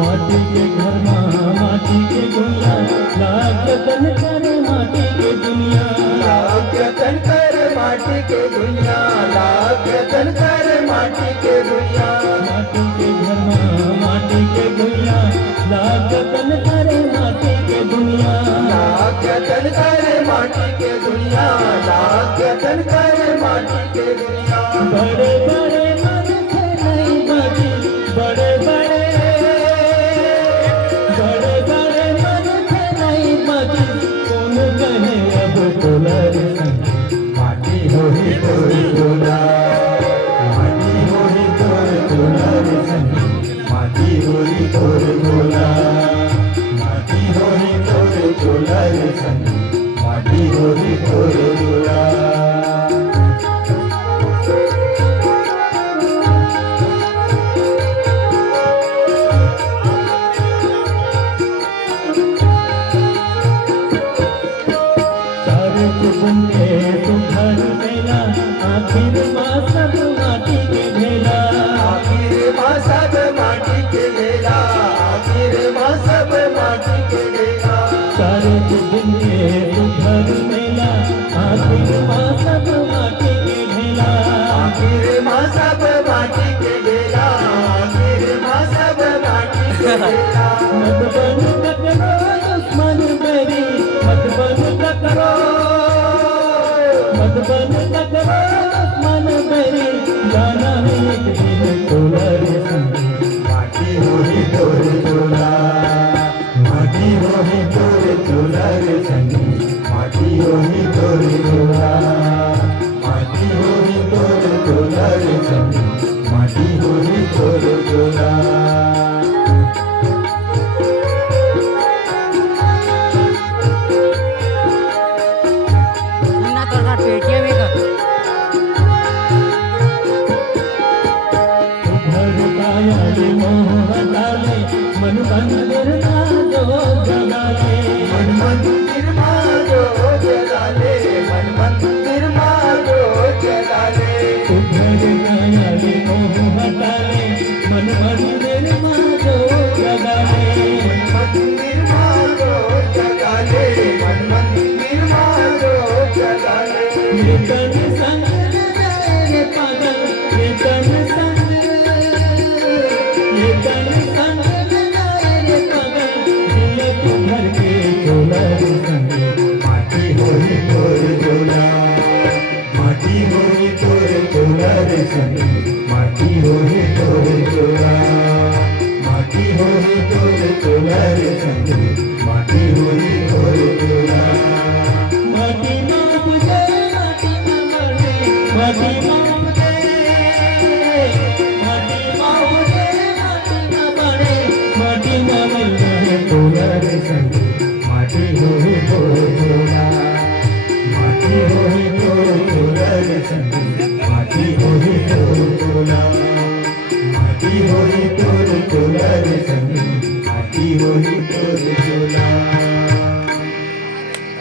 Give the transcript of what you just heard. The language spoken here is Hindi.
माटी के घर में माटी के दुनिया लाग जतन करे माटी के दुनिया लाग जतन करे माटी के दुनिया लाग जतन करे माटी के दुनिया माटी के घर में माटी के दुनिया लाग जतन करे माटी के दुनिया लाग जतन करे माटी के दुनिया लाग जतन करे माटी के दुनिया बड़े बड़े मन थे नहीं बाजी बड़े बड़े मन थे नहीं बाजी कौन कहे अब दुलर माटी होई तोर दुला माटी होई तोर दुलार संगी माटी होई तोर दुला माटी होई तोर दुलार संगी माटी होई तोर दुला आखिर माँ सब माटी के भेला आखिर माँ सब माटी के भेला आखिर माँ सब माटी के भेला सारे दुनिया घर मेला आखिर माँ सब माटी के भेला आखिर माँ सब माटी के भेला आखिर माँ सब माटी के भेला मत बन करो दुश्मन मेरी मत बन करो मत बन करो दुश्मन मेरी जाना एक दिन दुलर संगी माटी होई तोर दुला माटी होई तोर दुलार संगी माटी होई तोर दुला माटी होई तोर दुलार संगी माटी होई तोर दुला पेटिया में का मन मंदिर जो जगाले मन मंदिर मारो जगाले मन मंदिर मारो जगाले उधर कायाले मोह हटाले मन मंदिर जो जगाले मंदिर मारो जगाले मन मंदिर मारो जगाले ये तन संग रे पागल ये तन संग ये तन संग रे पागल ये तुम्हार के दुलर संगी माटी होई तोर दुला माटी होई तोर दुलार संगी माटी होई तोर दुला माटी होई तोर दुलार संगी माटी होई तोर दुला माटी माँ मुझे माटी माँ मरे माटी माँ मुझे माटी माँ मुझे माटी माँ मरे माटी माँ मरे दुलर संगी माटी होई तोर दुला माटी होई तोर दुलार संगी माटी होई तोर दुला माटी होई तोर दुलार संगी माटी होई